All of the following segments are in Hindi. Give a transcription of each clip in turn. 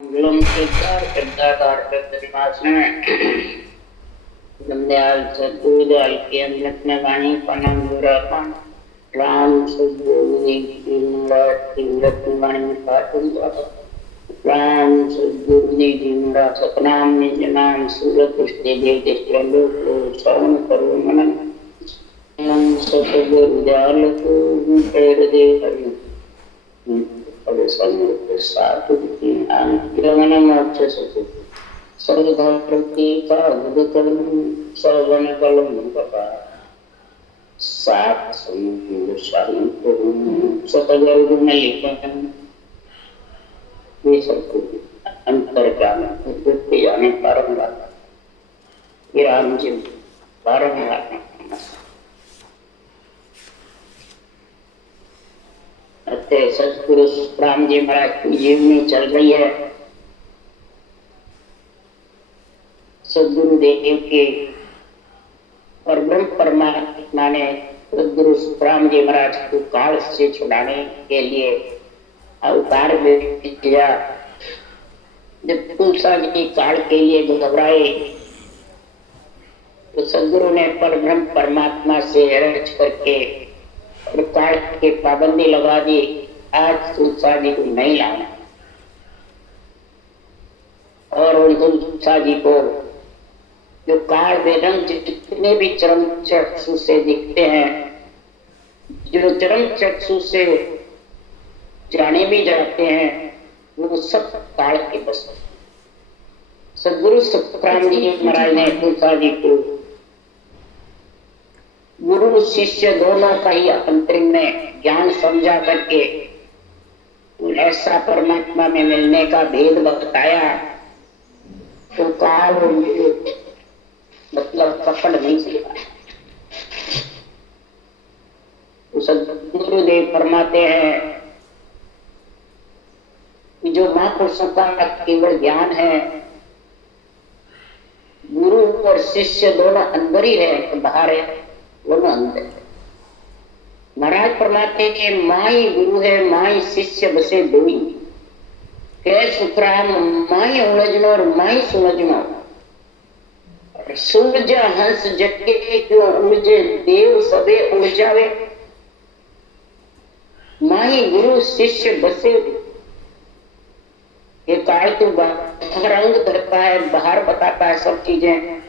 मंगलम सिद्धार्थ सिद्धाकार में दमदयाल सद्गुरुदयाल के अमृत में वाणी पनम गुरापन राम सद्गुरुदेव की मुराद अमृत में वाणी में पाठन राम सद्गुरुदेव जी मुरा सतनाम निज नाम सूरत पुष्टि देव दृष्टि लोक श्रवण करो मनन सद्गुरुदयाल को प्रेर दे हरि राम जी बारंबार सतगुरु राम जी महाराज की जीवनी चल रही है। सदगुरुदेव के और ब्रह्म परमात्मा ने सदगुरु राम जी महाराज को काल से छुड़ाने के लिए अवतार में किया। जब तुलसा जी काल के लिए घबराए तो सदगुरु ने पर ब्रह्म परमात्मा से अर्ज करके काल के पाबंदी लगा दी, आज तुलसा जी को नहीं लाना। और उन तुलसा जी को जो काल वेदन जितने भी चरम चक्षु से दिखते हैं, जो चरम चक्षु से जाने भी जाते हैं, वो सब काल के बस। सदगुरु सतराम जी महाराज ने तुलसा जी को गुरु शिष्य दोनों का ही अंतरिम में ज्ञान समझा करके ऐसा परमात्मा में मिलने का भेद बताया तो काल मतलब पकड़ नहीं सका। तो सदगुरुदेव फरमाते हैं कि जो महापुरुषों का केवल ज्ञान है, गुरु और शिष्य दोनों अंदर ही है, बाहर है दोनों अंदर। महाराज फरमाते कि माई गुरु है माई शिष्य बसे दोई, कह सुखराम माई उलझनो और माई सुलझनो। सूरज हंस जटे क्यों उलझे देव सबे उलझावे, माई गुरु शिष्य बसे। ये काल तो बाहर अंग धरता है, बाहर बताता है सब चीजें,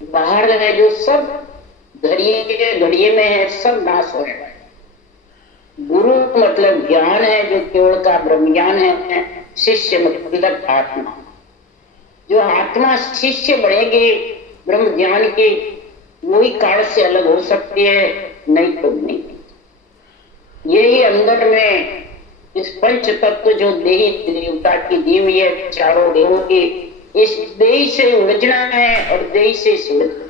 बाहर है जो सब घड़िए में है, सब नाश होएगा। गुरु मतलब ज्ञान है जो केवल का ब्रह्म ज्ञान है, शिष्य मतलब आत्मा। जो आत्मा शिष्य बढ़ेगी ब्रह्म ज्ञान की, वही काल से अलग हो सकती है, नहीं तो नहीं। यही अंदर में इस पंच तत्व जो देही देवता की दी हुई है, चारों देहों की, इस देही से उलझना है और देही से सुलझना।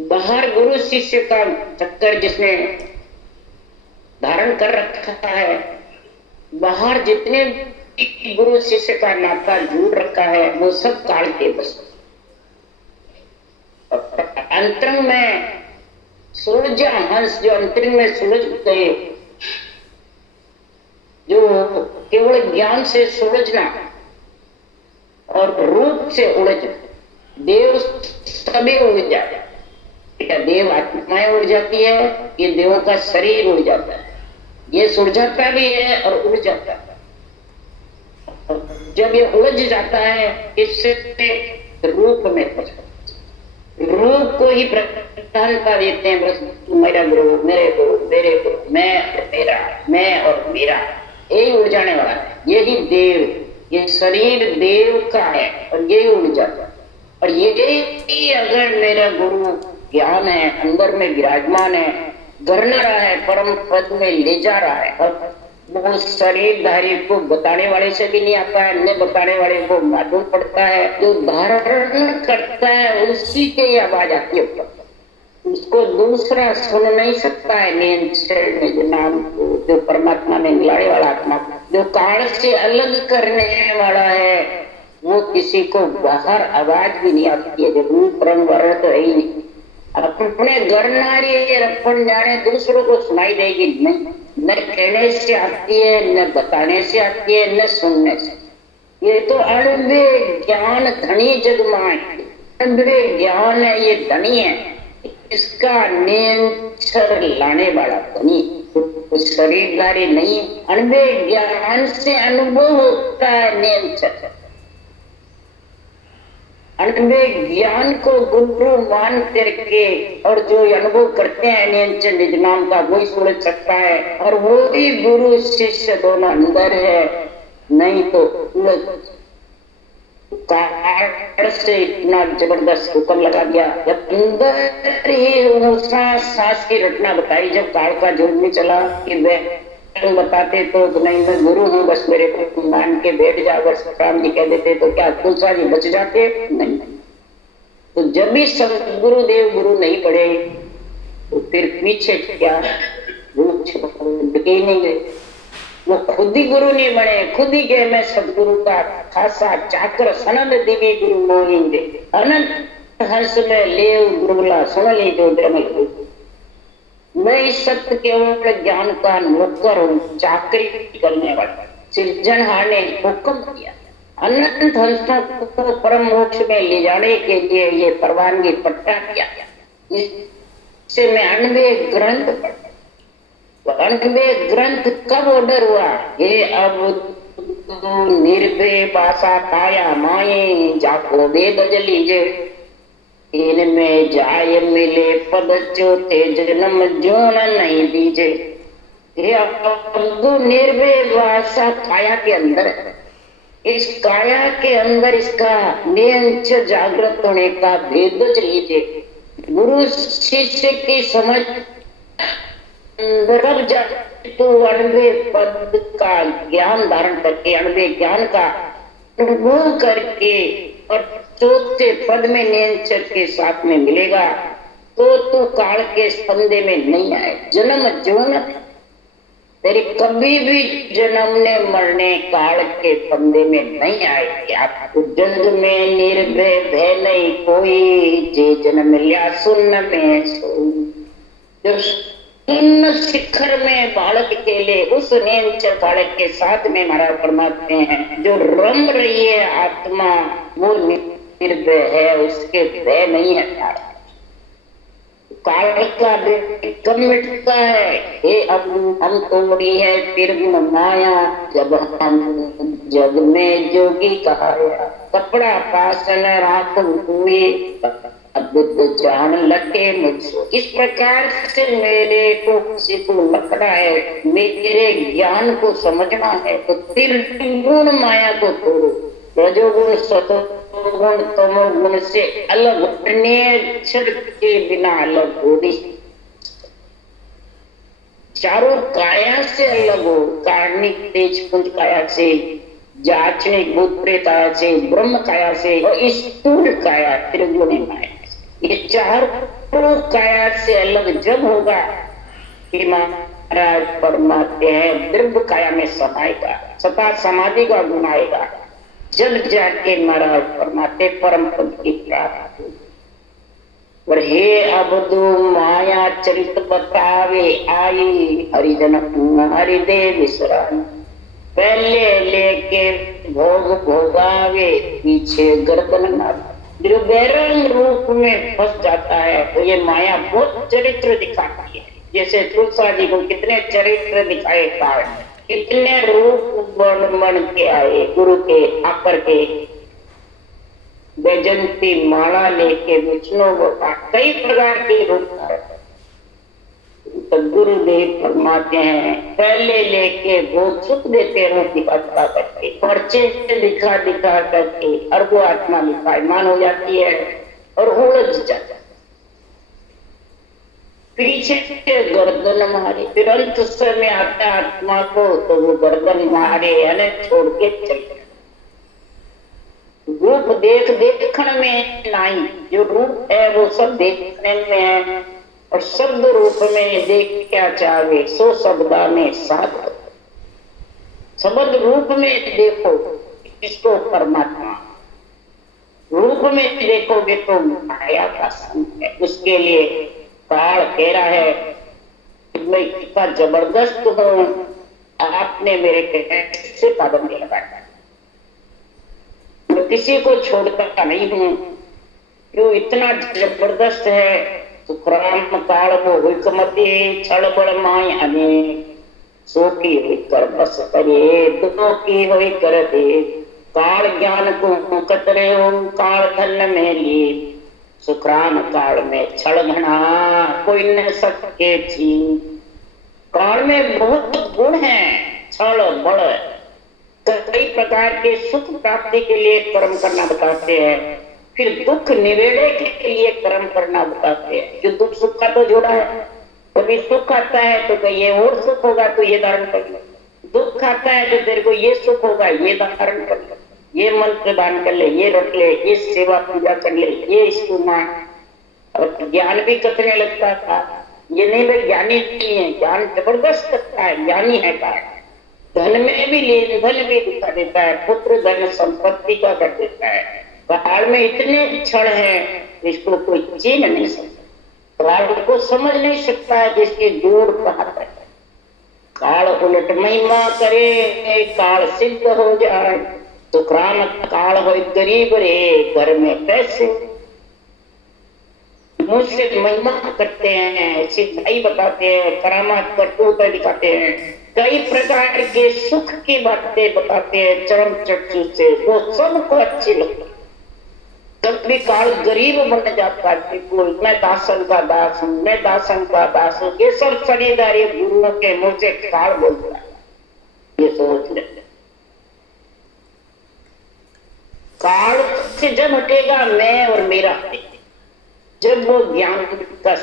बाहर गुरु शिष्य का चक्कर जिसने धारण कर रखा है, बाहर जितने गुरु शिष्य का नाता जुड़ रखा है, वो सब काल के बस। अंतरंग में सूरज हंस जो अंतरिंग में सुलझ गए, जो केवल ज्ञान से सुलझना और रूप से उलझना, देव सभी उलझ जाता है। क्या देव आत्माएं उड़ जाती है, ये देवों का शरीर उड़ जाता है, ये सुलझाता भी है और उड़ जाता है। जब ये उलझ जाता है, इससे रूप में रूप को ही प्रधानता देते हैं। बस मेरा गुरु, मेरे गुरु, मेरे गुरु, मैं और मेरा, मैं और मेरा, यही उड़ जाने वाला है। यही देव, ये शरीर देव का है और यही उड़ जाता है। और यही अगर मेरा गुरु ज्ञान है, अंदर में विराजमान है, गढ़ रहा है, परम पद में ले जा रहा है, और वो शरीरधारी को बताने वाले से भी नहीं आता है, न बताने वाले को मालूम पड़ता है। जो धारण करता है उसी की आवाज आती है, उसको दूसरा सुन नहीं सकता है। जो नाम जो परमात्मा में मिलाने वाला आत्मा, जो काल से अलग करने वाला है, वो किसी को बाहर आवाज भी नहीं आती है। जो रूप रंग वर्ण तो है ही नहीं, अपने गरनारी रखन जाने दूसरों को सुनाई देगी नहीं, न कहने से आती है, न बताने से आती है, न सुनने से। ये तो अणबे ज्ञान धनी जगमाए, अणबे ज्ञान है ये धनी है, इसका नियंत्रण लाने वाला धनी, तो शरीरधारी नहीं। अणबे ज्ञान से अनुभव होता है नियंत्रण। अणबे ज्ञान को गुरु मान करके और जो अनुभव करते हैं नियंत्रण निज नाम का, वही सुन सकता है। और वो ही गुरु शिष्य दोनों अंदर है, नहीं तो कार से इतना जबरदस्त हुक्म लगा दिया। जब अंदर ही सांस की रचना बताई, जब काल का जोड़ में चला कि वह बताते तो नहीं मैं गुरु हूँ, बस मेरे को मान के बैठ जा, बस राम जी कह देते तो क्या तुलसा जी बच जाते? नहीं। तो जब भी सदगुरुदेव गुरु नहीं पड़े तो फिर पीछे क्या नहीं गए, वो खुद ही गुरु नहीं बने, खुद ही के मैं सदगुरु का खासा चाकर सनद दिवी गुरु मोहिंगे अनंत हंस में ले गुरुला सुन ली जो द्रमल। मैं इस सत्य केवल ज्ञान का नौकर हूँ, चाकरी करने वाला। सृजनहार ने हुक्म दिया अनंत हंसों को परम मोक्ष में ले जाने के लिए ये परवानगी पट्टा किया। इससे मैं 98 ग्रंथ पढ़ा। 98 ग्रंथ कब ऑर्डर हुआ? ये अब निर्भय भाषा पाया माए जाको वेद लीजे, इनमें जाय मिले पद चौथे जन्म जोन नहीं दीजे। निर्भय भाषा काया के अंदर है, इस काया के अंदर इसका नियंच जागृत होने का भेद लीजिए। गुरु शिष्य की समझ तो 98 पद का ज्ञान धारण करके, 98 ज्ञान का अनुभव करके और चौथे पद में नियंत्रण के साथ में मिलेगा तो तू काल के फंदे में नहीं आए। जन्म जीवन तेरी कभी भी जन्मने मरने काल के फंदे में नहीं आएगी। आपको जग में निर्भय भय नहीं कोई, जे जन्म लिया सुन्न में जो सुन्न शिखर में बालक के लिए उस नियंत्रण बालक के साथ में हमारा परमात्मा है। जो रम रही है आत्मा वो निर्भय है, उसके भय नहीं है। काल का कम मिटता है, ये अब हम तोड़ी है फिर माया। जब हम जग में जोगी कहाया, कपड़ा पासन राख हुए अद्भुत जान लगे मुझसे। इस प्रकार से मेरे को किसी को लकड़ा है, मेरे ज्ञान को समझना है तो त्रिगुण माया को तोड़ो। रजोगुण सतोगुण तमोगुण से अलग नेचर के बिना अलग हो नहीं। चारों काया से अलग हो, कार्णिक तेज पुंज काया से, जाचनिक भूत प्रेत काया से, ब्रह्म काया से और स्थूल काया त्रिगुणी माया। ये चारों काया से अलग जब होगा कि महाराज परमात्मा है द्रव्य काया में समाएगा, सता समाधि का गुण आएगा, जब जाके महाराज परमात्मा परम पद की प्राप्ति। और हे अबदु माया चरित बतावे आई, हरिजन हरिदेव विश्राम। पहले लेके भोग भोगावे, पीछे गर्दन मार। जो बैरंग रूप में फंस जाता है तो ये माया बहुत चरित्र दिखाती है। जैसे तुलसा जी को कितने चरित्र दिखाए, कितने रूप बन के आए, गुरु के आकर के वैजंती माला लेके विष्णु का कई प्रकार के रूप तो गुरुदेव परमात्मा हैं। पहले लेके वो सुख देते रूप दिखा करके, पर्चे दिखा दिखा करके अर्गो आत्मा दिखायमान हो जाती है और उलझ जाता है। पीछे गर्दन मारे, फिर अंत समय आता आत्मा को तो वो गर्दन मारे यानी छोड़ के चले। रूप देखने में नहीं, जो रूप है वो सब देखने में है और शब्द रूप में देख क्या चाहे सो शब्दा में साथ। शब्द रूप में देखो इसको परमात्मा, रूप में देखोगे तो माया का संग है। उसके लिए काल कह रहा है मैं इतना जबरदस्त हूं, आपने मेरे कहने से पाबंदी लगाया। किसी को छोड़ता नहीं हूँ, क्यों इतना जबरदस्त है। सुखराम काल वो हुकमती छल बड़ माय अनेक, सो की हुई कर बस करे दो की हुई कर दे। काल ज्ञान को कतरे हो काल धन में ली, सुखराम काल में छल घना कोई न सके छीन। काल में बहुत गुण है, छल बड़, कई प्रकार के सुख प्राप्ति के लिए कर्म करना बताते हैं, फिर दुख निवेड़े के लिए कर्म करना बताते हैं। जो दुख सुख का तो जोड़ा है, कभी सुख आता है तो ये और सुख होगा तो ये धारण कर ले, दुख आता है तो तेरे को ये सुख होगा ये धारण कर ले, ये मंत्र दान कर ले, ये रख ले, ये सेवा पूजा कर ले, ये इसको मान। और ज्ञान भी कथने लगता था, ये नहीं भाई ज्ञानी नहीं है, ज्ञान जबरदस्त करता है, ज्ञानी है का। धन में भी लेन धन भी दिखा देता है, पुत्र धन संपत्ति का कर देता है। काल में इतने क्षण है इसको कोई छीन नहीं सकता, काल को समझ नहीं सकता है जिसकी दूर कहाँ तक। काल उलट महिमा करे काल सिद्ध हो जाए, सुखराम काल हो गरीब रे घर में पैसे। मुझसे महिमा करते हैं, सिद्धाई बताते हैं, करामात करतूत दिखाते हैं, कई प्रकार के सुख की बातें बताते हैं चरम चक्षु से, वो सबको अच्छी लगती है। कभी काल गरीब बन जाता है, मैं दासन का दास हूँ, मैं दासन का दास हूँ, ये सब खरीदारी गुरुओं के मुंह से काल बोलता है। ये सोच लेते, काल से जब हटेगा मैं और मेरा, जब वो ज्ञान का,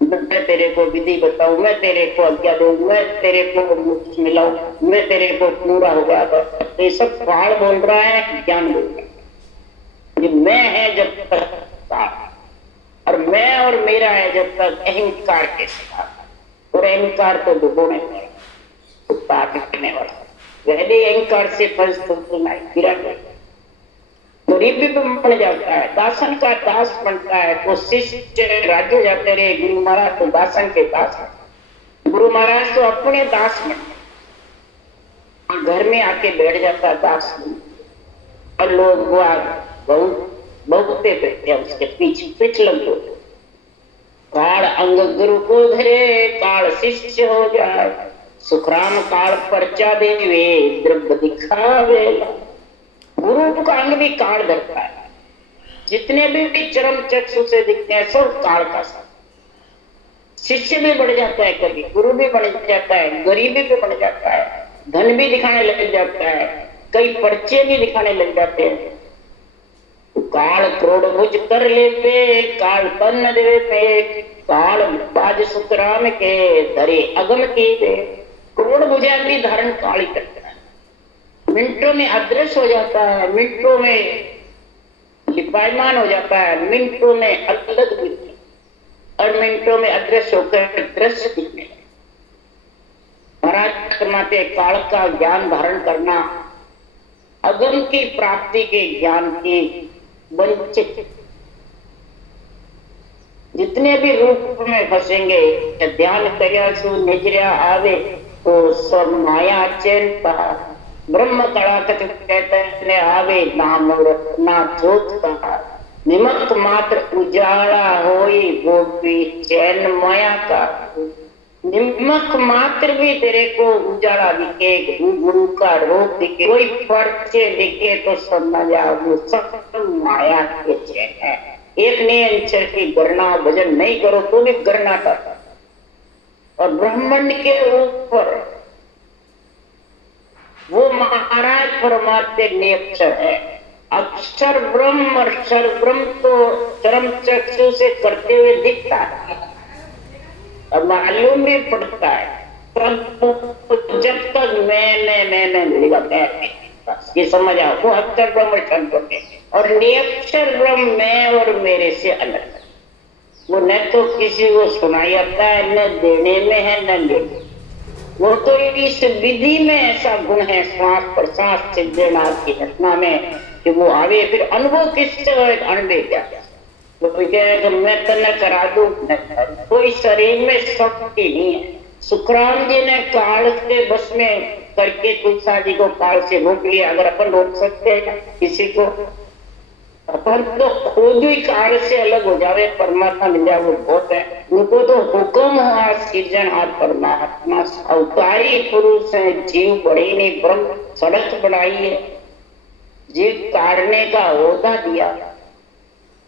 मैं तेरे को विधि बताऊं, मैं तेरे को आज्ञा दूं, मैं तेरे को मोक्ष मिलाऊं, मैं तेरे को पूरा हो गया, तो ये सब काल बोल रहा है, ज्ञान बोल रहा है। ये मैं है जब तक, और मैं और मेरा है जब तक अहंकार के साथ, और अहंकार को डुबोने वाला, करने वाला, वह अहंकार से फंस गिरा, गरीबी भी बन जाता है, दासन का दास बनता है। तो शिष्य राज्य जाते रहे, गुरु महाराज तो दासन के दास, गुरु महाराज तो अपने दास में घर में आके बैठ जाता दास, और लोग बहुते बैठे उसके पीछे पीठ लग दो। काल अंग गुरु को धरे काल शिष्य हो जाए, सुखराम काल परचा देवे द्रव्य दिखावे। गुरु का अंग भी काल धरता है, जितने भी चरम चक्षु से दिखते हैं सब काल का साथ। शिष्य भी बढ़ जाता है, कभी गुरु भी बढ़ जाता है, गरीबी भी बढ़ जाता है, धन भी दिखाने लग जाता है, कई पर्चे भी दिखाने लग जाते हैं। काल क्रोध भुज कर ले पे काल तन देवे पे, काल बाज सुखराम के धरे अगम की पे। क्रोध भुजा भी धारण काल ही करता है, मिनटों में अदृश्य हो जाता है, मिनटों में लिपायमान हो जाता है, मिनटों में अलग दिखने और मिनटों में अदृश्य होकर दृश्य दिखने। महाराज फरमाते काल का ज्ञान धारण करना अगम की प्राप्ति के ज्ञान की वंचित। जितने भी रूप में फंसेंगे, ध्यान करया निजरिया आवे तो सब माया चैनता। ब्रह्म कला तक कहते हैं आवे ना मूर्त ना ज्योत का, निमक मात्र उजाला होई वो भी चैन माया का। निमक मात्र भी तेरे को उजाला दिखे, गुरु का रूप दिखे, कोई पर्चे दिखे तो समझ आओ सब माया के चैन है। एक ने अक्षर की गणना भजन नहीं करो तो भी गणना करता, और ब्रह्मांड के ऊपर वो महाराज परमात्मा निरक्षर है। अक्षर ब्रह्म, अक्षर ब्रह्म तो चरम चक्षु से करते हुए दिखता है और मालूम भी पड़ता है, जब तक मैं मिलेगा मैं, ये समझ आओ। वो अक्षर ब्रह्म शब्द है और निरक्षर ब्रह्म मैं और मेरे से अलग है। वो न तो किसी को सुनाई आता है, न देने में है न लेने। वो तो इस विधि में ऐसा गुण है, श्वास प्रश्वास सिद्धनाथ की घटना में, कि वो आवे फिर अनुभव किससे अनुभव क्या, वो कहे मैं तने करा दूं, कोई शरीर में शक्ति नहीं है। सुखराम जी ने काल के बस में करके तुलसा जी को काल से रोक लिया। अगर अपन रोक सकते हैं किसी को, अपन तो खुद ही काल से अलग हो जावे, परमात्मा मिल जाए वो बहुत है। उनको तो हुक्म हुआ सृजनहार परमात्मा, अवतारी पुरुष है, जीव बड़े ने ब्रह्म सड़क बनाई है, जीव काटने का ओहदा दिया,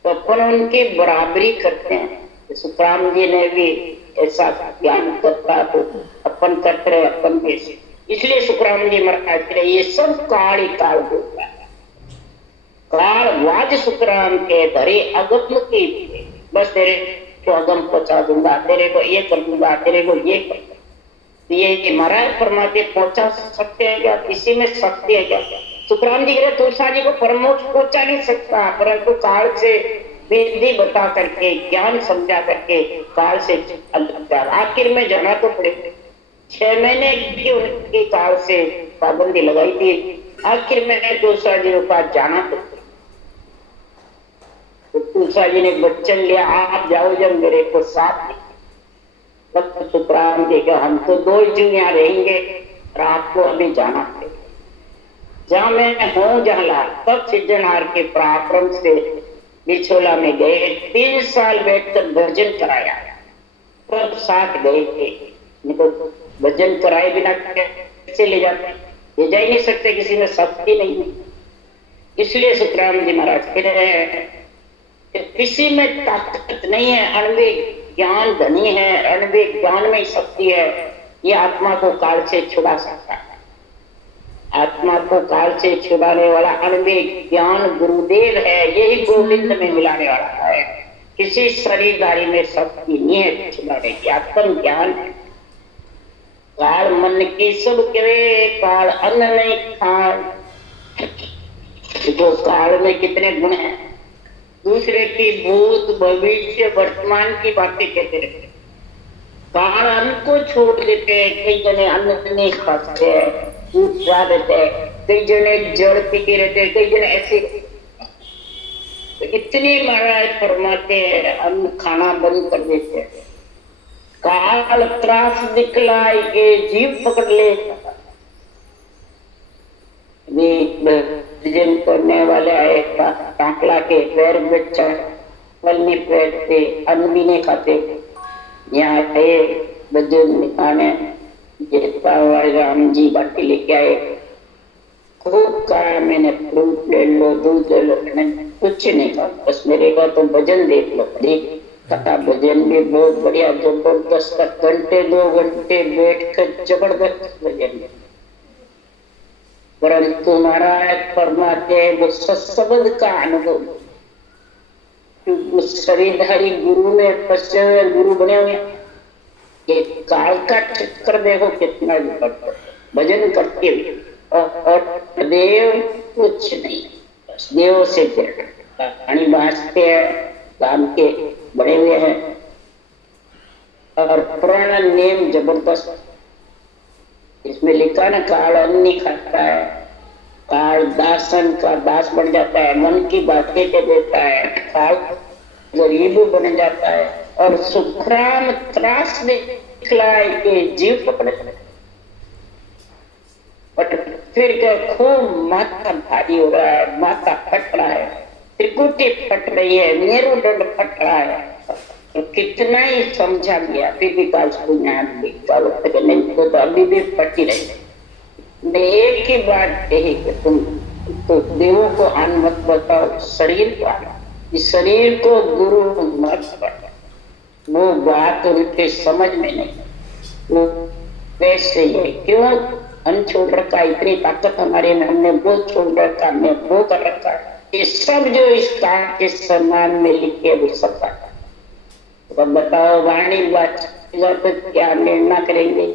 तो अपन उनकी बराबरी करते हैं। सुखराम जी ने भी ऐसा ज्ञान करता तो अपन करते रहे अपन कैसे। इसलिए सुखराम जी महाराज ये सब काल ही काल बोलता है। काल वाज सुखराम के धरे अगम की, बस तेरे को अगम पहुंचा दूंगा, तेरे को ये कर दूंगा, तेरे को ये कर दूंगा। ये महाराज परमात्मा पहुंचा सकते हैं क्या? किसी में शक्ति है क्या? सुखराम जी कह तुलसा जी को परमोक्ष पहुंचा नहीं सकता, परंतु काल से विधि बता करके, ज्ञान समझा करके काल से आखिर में जाना तो पड़ेगा। 6 महीने की उनकी काल से पाबंदी लगाई थी, आखिर में तुलसा जी के पास जाना तो तुलसा जी ने वचन लिया, आप जाओ जब मेरे को साथ। सुखराम जी का हम तो 2 जीव यहाँ रहेंगे और आपको अभी जाना पड़ेगा। जहां मैं हूं जहां ला, तब सृजनहार के पराक्रम से बिछोला में गए, 3 साल बैठकर भजन कराया, तब साथ गए थे। तो भजन कराए बिना कैसे ले जाते? ले जा ही नहीं सकते, किसी में शक्ति नहीं है। इसलिए सुखराम जी महाराज कह रहे हैं किसी में ताकत नहीं है, अणवे ज्ञान धनी है, अणवे ज्ञान में शक्ति है, ये आत्मा को काल से छुड़ा सकता है। आत्मा को काल से छुड़ाने वाला अणवे ज्ञान गुरुदेव है, यही गोविंद में मिलाने वाला है। किसी शरीरधारी में शक्ति नहीं है छुड़ाने की, आत्म ज्ञान है। काल मन की सब कहे, काल अन्न नहीं खान। तो काल में कितने गुण हैं, दूसरे की भूत भविष्य वर्तमान की बातें कहते रहते। काल अन्न को छोड़ देते हैं, कई जने अन्न नहीं खाते हैं, रहते हैं, कई जने जड़ पीते रहते हैं, कई जने ऐसे। तो इतनी महाराज फरमाते हैं अन्न खाना बंद कर देते हैं। काल त्रास दिखलाई के जीव पकड़ ले। भजन करने वाले आए, टाकला के पैर में चढ़ फल नहीं बैठते, अन्न भी नहीं खाते। यहाँ आए भजन निकाने, राम जी बाटी लेके आए, खूब कहा मैंने फ्रूट ले लो, दूध ले लो, कुछ नहीं कहा, बस मेरे को तो भजन देख लो। कथा भजन भी बहुत बढ़िया जबरदस्त, घंटे 2 घंटे बैठ कर जबरदस्त भजन। परंतु महाराज फरमाते हैं वो सत्संग का अनुभव, शरीरधारी गुरु में फंसे हुए गुरु बने हुए, ये काल का चक्कर देखो कितना भजन करते हुए, और देव कुछ नहीं, देव से पानी बांटते हैं, काम के बड़े हुए हैं, और पुराना नियम जबरदस्त। इसमें लिखा ना काल अन्न नहीं खाता है, काल दासन का दास बन जाता है, मन की बातें कह देता है, काल गरीब बन जाता है, और सुखराम त्रास दिखलाए के जीव पकड़े। बट फिर क्या खूब माथा भारी हो रहा है, माथा फट रहा है, त्रिकुटी फट रही है, मेरुदंड फट रहा है, तो कितना ही समझा गया फिर भी काल को नहीं, तो अभी भी फटी रही। एक ही बात यही कि तुम तो देवों को अन्न मत बताओ, शरीर को, इस शरीर को गुरु मत बताओ। वो बात उनके समझ में नहीं, वो वैसे ही क्यों अन्न छोड़ रखा, इतनी ताकत हमारे में, हमने वो छोड़ रखा, हमने वो कर रखा, ये सब जो इस काल के सम्मान में लिखे वो सब है। तो बताओ वाणी बात क्या निर्णय करेंगे?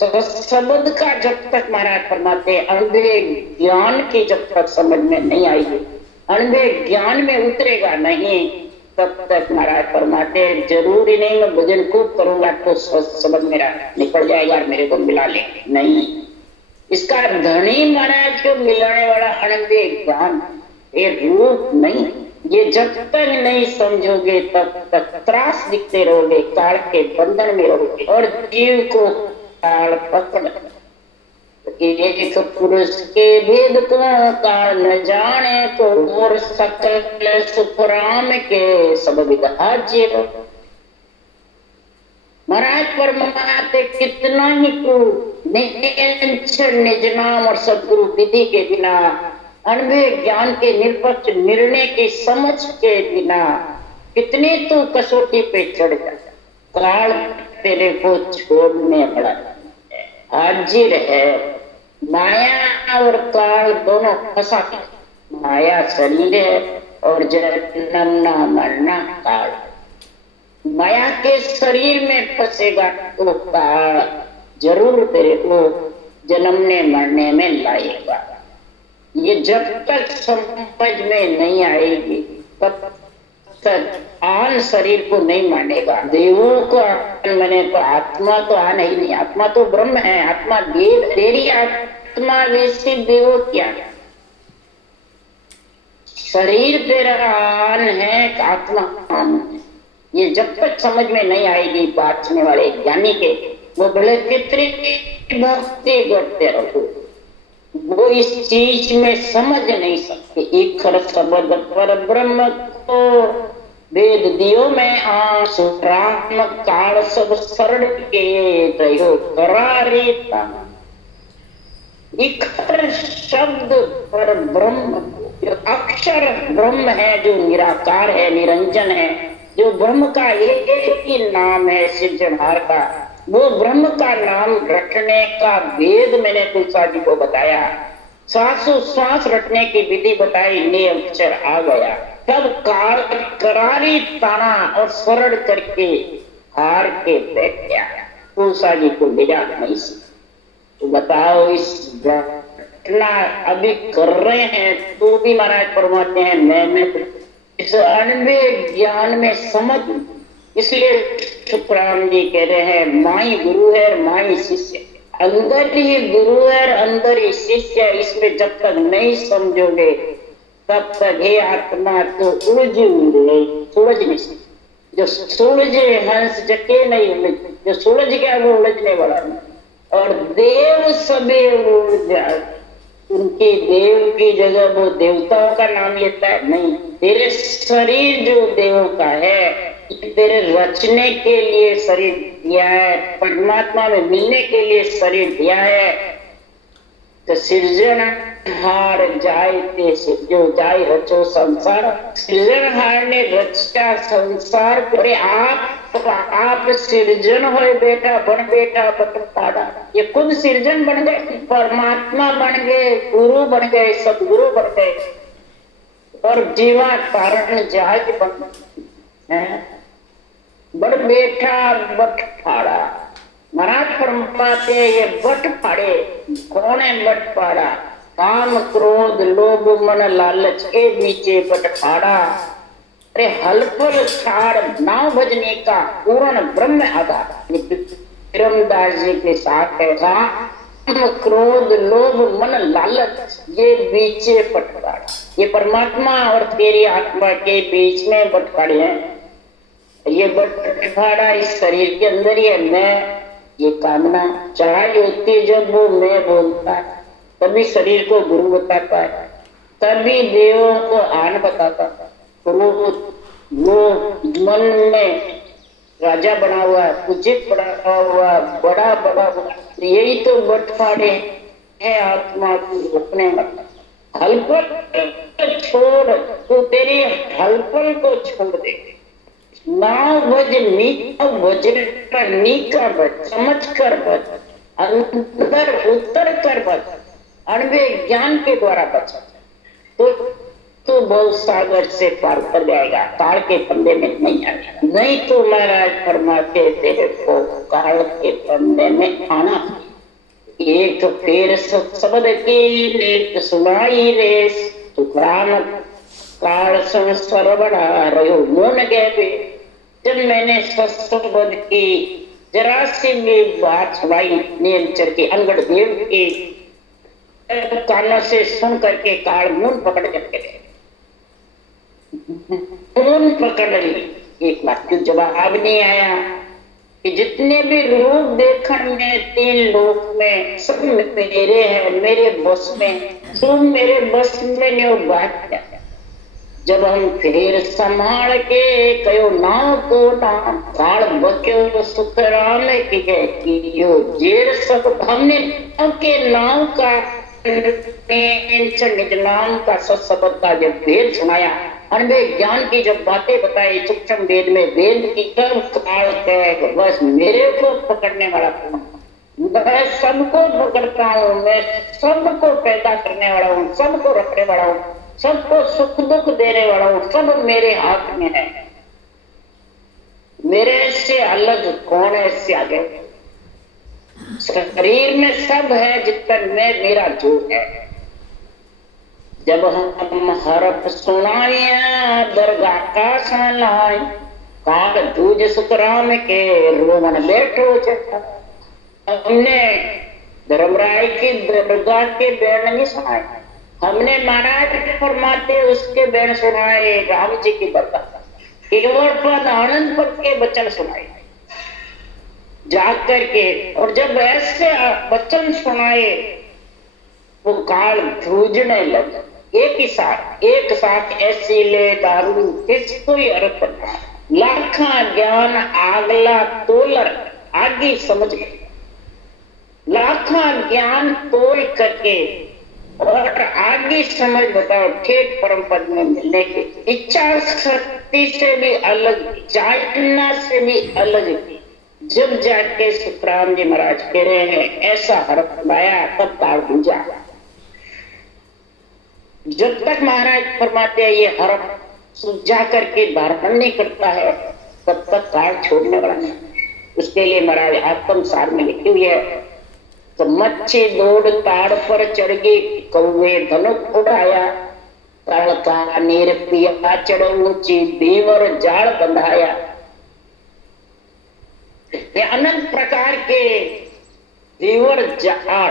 तो शब्द का जब तक महाराज फरमाते अंधे ज्ञान की जब तक समझ में नहीं आएगी, अंधे ज्ञान में उतरेगा नहीं, तब तक महाराज फरमाते जरूरी नहीं मैं भजन खूब करूंगा तो समझ मेरा निकल जाएगा, मेरे को मिला ले, नहीं। इसका धनी महाराज को मिलाने वाला अंधे ज्ञान, ये रूप नहीं, ये जब तक नहीं समझोगे तब तक त्रास दिखते रहोगे, काल के बंधन में रहोगे और जीव को काल पकड़। एक पुरुष के भेद को काल न जाने को, और सकल सुख राम के सब विधाज्य। महाराज परमात्मा कितना ही तू निज नाम और सदगुरु विधि के बिना, अनुभव ज्ञान के निष्पक्ष निर्णय की समझ के बिना कितने तू कसौटी पे चढ़ जाता, काल तेरे को छोड़ने वाला हाजिर है। माया और काल दोनों फंसाते। माया शरीर है और जन्मना मरना काल। माया के शरीर में फंसेगा तो काल जरूर तेरे को जन्मने मरने में लाएगा। ये जब तक समझ में नहीं आएगी तब तक आन शरीर को नहीं मानेगा। देवों को मैंने तो आत्मा तो आन ही नहीं, आत्मा तो ब्रह्म है, आत्मा देव, तेरी आत्मा वैसे देवो क्या है? शरीर तेरा आन है, आत्मा आन है। ये जब तक समझ में नहीं आएगी बांटने वाले ज्ञानी के, वो भले कितने भक्ति करते रहो, वो इस चीज में समझ नहीं सकते। एक शब्द पर ब्रह्म को वेद दियो में आस, राम काल सब शरण के रहो करारे। इखर शब्द पर ब्रह्म, जो अक्षर ब्रह्म है, जो निराकार है, निरंजन है, जो ब्रह्म का एक ही नाम है सिद्धनाथ का, वो ब्रह्म का नाम रटने का वेद मैंने तुलसा जी को बताया। श्वासोश्वास रटने की विधि बताई, ने अक्षर आ गया। तब काल करारी ताना और स्वरण करके हार के बैठ गया। तुलसा जी को मिला नहीं। तो बताओ, इस घटना अभी कर रहे हैं तो भी महाराज फरमाते हैं मैं इस अनुभव ज्ञान में समझ, इसलिए सुखराम जी कह रहे हैं माई गुरु है माई शिष्य। अंदर ही गुरु है अंदर ही शिष्य है। इसमें जब तक नहीं समझोगे तब तक हे आत्मा तो उलझी सुलझ नहीं सकती। जो सुलझे हंस जके नहीं उलझ, जो सुलझ गया वो उलझने वाला नहीं। और देव सबे उलझ जाए, उनके देव की जगह वो देवताओं का नाम लेता है नहीं। तेरे शरीर जो देवों का है, तेरे रचने के लिए शरीर दिया है, परमात्मा में मिलने के लिए शरीर दिया है। तो सृजनहार जाए ते जो जाए रचो संसार, सृजनहार ने रचा संसार। अरे आप सृजन हो बेटा, बन बेटा बन पाड़ा। ये खुद सृजन बन गए, परमात्मा बन गए, गुरु बन गए, सदगुरु बन गए और जीवा कारण जाग बन गए। बड़ बेटा बट फाड़ा। महाराज फरमाते ये बट फाड़े कौन है? बट फाड़ा काम क्रोध लोभ मन लालच के नीचे बट फाड़ा। अरे हलफल छाड़ नाव भजने का पूर्ण ब्रह्म आधार। ब्रह्मदास जी के साथ है काम क्रोध लोभ मन लालच, ये बीचे बटवाड़ा। ये परमात्मा और तेरी आत्मा के बीच में बटवाड़े हैं। ये बटवाड़ा इस शरीर के अंदर ही है। मैं ये कामना चाहे होती जब वो मैं बोलता है, तभी शरीर को गुरु बताता है, तभी देवों को आन बताता है। वो मन में राजा बना हुआ है, पूजित बना हुआ, बड़ा बड़ा यही तो बटवाड़े है आत्मा को रोकने वाला। हलफल छोड़, तो तेरी हलफल को छोड़ दे। नाव भज नीका भज, नीका भज, समझ कर भज, अंदर उतर कर भज, अनुभव ज्ञान के द्वारा बच तो बहुत सागर से पार कर जाएगा, काल के फंदे में नहीं आएगा। नहीं तो महाराज फरमाते तेरे को काल के फंदे में आना। एक फेर शब्द की लेख सुनाई रे, सुखराम काल संसार बड़ा रहो मोन गए। जब मैंने शब्द की जरा से में बात सुनाई, नीलचर के अंगड़ देव के कानों से सुन करके काल मुन पकड़ करके रहे। फोन पकड़ ली, एक बार क्यों जवाब नहीं आया कि जितने भी रूप देखण में तीन लोक में सब मेरे हैं, मेरे बस में, तुम मेरे बस में नहीं हो बात। जब हम फिर संभाल के कयो नाव को नाम काल बक्यो सुख राम की यो जेर सब हमने के नाम का निज नाम का सत्सबद का जब भेद सुनाया, अनवे ज्ञान की जब बातें बताई सूक्ष्म वेद में वेद की कर्म काल के बस मेरे को पकड़ने वाला कौन? मैं सबको पकड़ता हूँ, मैं सबको पैदा करने वाला हूँ, सबको रखने वाला हूँ, सबको सुख दुख देने वाला हूँ, सब मेरे हाथ में है। मेरे से अलग कौन है? इससे आगे शरीर में सब है जितना मैं मेरा जो है। जब हम हरफ सुनाया दरगाह का सलाय काल दूज सुखराम के रोमन बैठो चटा। हमने धर्मराय की दरगाह के बैन नहीं सुनाए, हमने महाराज फरमाते उसके बैन सुनाए, राम जी की दरगाह केवल पद आनंद पद के वचन सुनाए जाकर के। और जब ऐसे वचन सुनाए वो काल धूजने लगा। एक साथ ऐसी ले दारू किस कोई अर्थ ना, लाखा ज्ञान आगला तोलर आगे समझ गए। लाखा ज्ञान तोल करके और आगे समझ बताओ ठेठ परम पद में मिलने की इच्छा शक्ति से भी अलग, चाहना से भी अलग। जब जाके सुखराम जी महाराज कह रहे हैं ऐसा हरफ लाया तब काल पूजा। जब तक महाराज फरमाते हैं ये हरफ जा करके धारण नहीं करता है तब तक काल छोड़ने वाला नहीं। उसके लिए महाराज आत्म सार में लिखी हुई है, तो मच्छी दौड़ ताड़ पर चढ़ गई, कौवे धनुक उड़ाया, तड़का नीर पिया चढ़ ऊंची, दीवर जाल बंधाया। ये अनंत प्रकार के दीवर जाल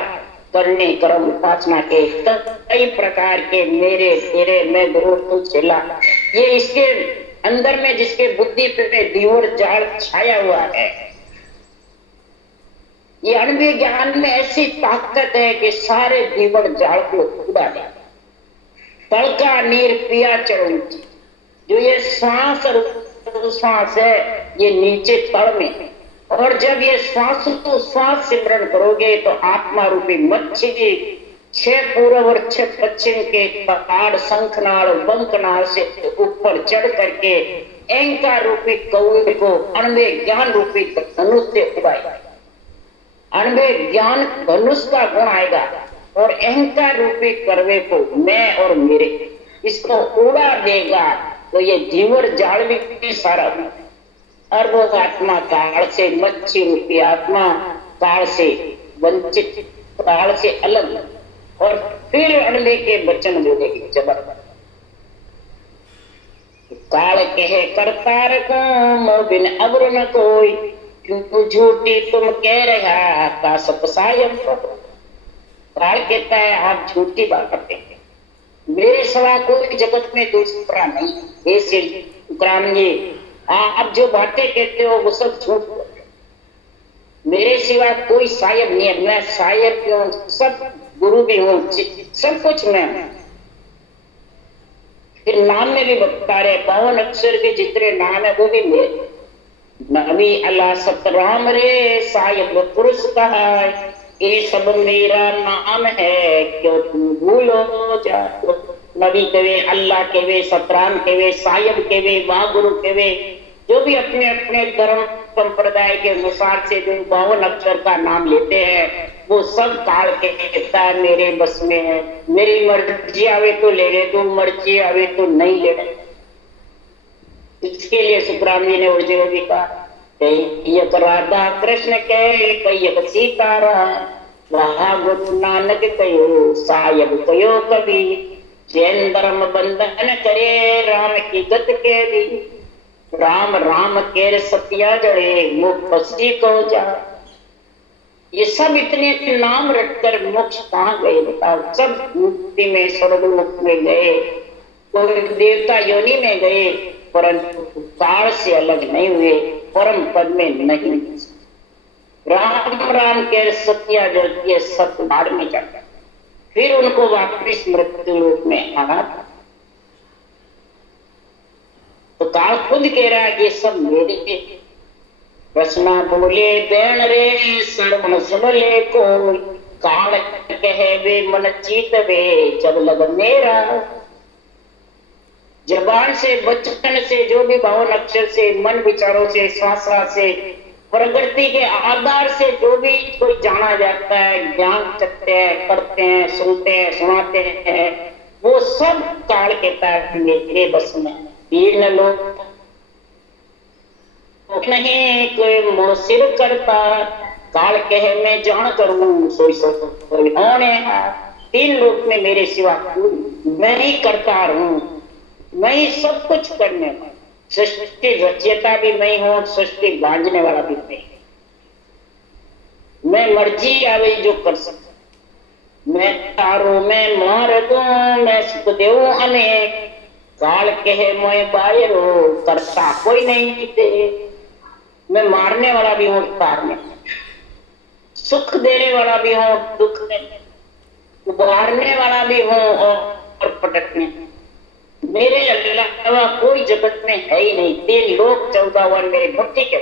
करने कर्म उपासना के कई प्रकार के मेरे तेरे मैं गुरु तू चला, ये इसके अंदर में जिसके बुद्धि पे दीवर जाल छाया हुआ है। ये अणुवीय ज्ञान में ऐसी ताकत है कि सारे दीवर जाल को उड़ा दे। तड़का नीर पिया चढ़, जो ये श्वास है ये नीचे तड़ में है। और जब ये श्वास को श्वास सिमरण करोगे तो आत्मा रूपी मच्छी 6 पूर्व और 6 पश्चिम के पहाड़ शंखनाल बंकनाल से ऊपर चढ़ करके अहंकार रूपी कौवे को अणुवीय ज्ञान रूपी धनुष से उड़ाएगा। अणुवीय ज्ञान धनुष का गुण आएगा और अहंकार रूपी करवे को मैं और मेरे इसको उड़ा देगा। तो ये जीवर जाल भी सारा अरबों आत्मा काल से, मच्छी रूपी आत्मा काल से वंचित, काल से अलग। और फिर अणुवीय के वचन बोलेगी जबरदस्त। काल कहे करतार को मोबिन अब्र न कोई, क्यों झूठी तुम कह रहा का सपसायम। काल कहता है आप झूठी बात करते हैं, मेरे सिवा कोई जगत में दूसरा नहीं। हे श्री तुकाराम जी आप जो बातें कहते हो वो सब झूठ, मेरे सिवा कोई सायब नहीं है। मैं सायब भी हूँ, सब गुरु भी हूँ, सब कुछ मैं हूँ। फिर नाम में भी बता रहे 52 अक्षर के जितने नाम है वो भी मेरे। नबी अल्लाह सतराम रे सायब पुरुष कहा, ये सब मेरा नाम है क्यों तुम भूलो जाओ। नबी कहे, अल्लाह कहे, सतराम कहे, सायब कहे, महागुरु कहे, जो भी अपने अपने धर्म संप्रदाय के अनुसार से जो 52 अक्षर का नाम लेते हैं वो सब काल के कहता है मेरे बस में है। मेरी मर्जी आवे तो ले ले, तो मर्जी आवे तो नहीं ले ले। इसके लिए सुखराम जी ने उर्जे भी कहा, एक राधा कृष्ण के कई सीताराम, वहां गुरु नानक कयो सायब कयो कभी, जैन धर्म बंधन करे राम की गत के दी, राम राम केर सत्या जड़े मुख बसी को जा। ये सब इतने नाम रटकर मोक्ष कहाँ गए बताओ? सब मुक्ति में स्वर्ग मुक्त में गए। कोई देवता योनि में गए परंतु काल से अलग नहीं हुए, परम पद में नहीं। राम राम के सत्या जलती है, सत्य बाढ़ में जाता, फिर उनको वापिस मृत्यु रूप में आना था। तो काल खुद कह रहा है ये सब मेरे रचना बोले बैण रे श्रवण सुन ले को, काल कहे वे मन चीत वे जब लग मेरा। जबान से वचन से जो भी भावन अक्षर से मन विचारों से श्वास से प्रकृति के आधार से जो भी कोई जाना जाता है, ज्ञान सकते हैं, करते हैं, सुनते हैं, सुनाते हैं, वो सब काल कहता है मेरे बस में। तीन लोग नहीं कोई मोसिर करता, काल कहे मैं जान करूं सोई सोई होने। तीन लोग में मेरे सिवा मैं ही करता रहूं, मैं ही सब कुछ करने वाला, सृष्टि रचयिता भी मैं हूं, सृष्टि बांधने वाला भी मैं। मैं मर्जी आवे जो कर सकता, मैं तारो मैं मार दूं, मैं सुख देऊ अनेक, काल कहे मोए बायरो करता कोई नहीं दे। मैं मारने वाला भी हूं, तारने, सुख देने वाला भी हूं, दुख देने, उबारने वाला भी हूं और पटकने। मेरे अलावा कोई जगत में है ही नहीं। 3 लोक 14 वन मेरे भक्ति के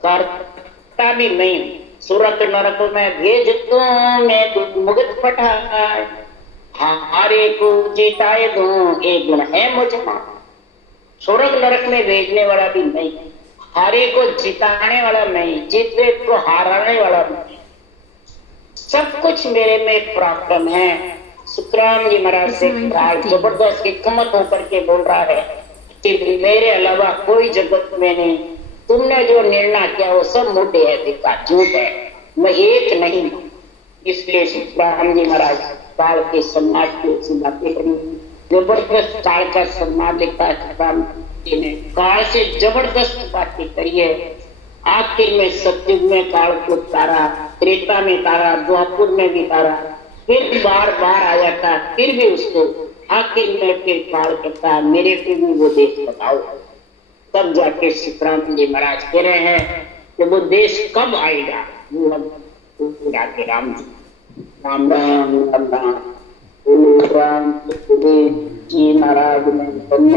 करता भी मैं। सूरत नरक में भेज दूं मैं मुगत पटा, हारे को जीताए दूं एक गुण है मुझ में। सूरत नरक में भेजने वाला भी नहीं, हारे को जिताने वाला नहीं, जीते को हाराने वाला नहीं। सब कुछ मेरे में प्राप्त है। सुखराम जी महाराज से जबरदस्त हिकमत होकर के बोल रहा है कि मेरे अलावा कोई जगत में नहीं। तुमने जो निर्णय किया वो सब मोटे है, दिखा झूठ है, मैं एक नहीं। इसलिए सुखराम जी महाराज काल के सम्मान की बातें करी, जबरदस्त काल का सम्मान लिखा है सुखराम जी ने। काल से जबरदस्त बातें करी है। आखिर में सतयुग में काल को तारा, त्रेता में तारा, द्वापर में भी तारा, फिर बार बार आ जाता, फिर भी उसको आखिर में फिर काल करता मेरे को भी वो देश बताओ। तब जाके सुखराम जी महाराज कह रहे हैं कि वो देश कब आएगा। वो जाके राम जी राम राम राम राम राम जी महाराज ने धन्य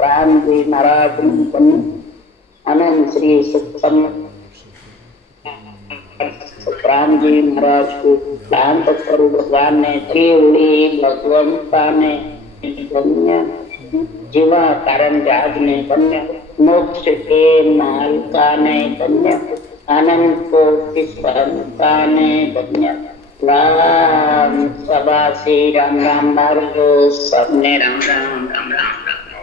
राम जी महाराज ने धन्य अनंत श्री सुखम राम जी महाराज को शांत करो। भगवान ने त्रिउड़ी भगवंता ने धन्य, जीवा कारण राज ने धन्य, मोक्ष के मालिका ने धन्य, अनंत कोटि संता ने धन्य। राम सभा से राम राम बारो, सबने राम राम राम राम।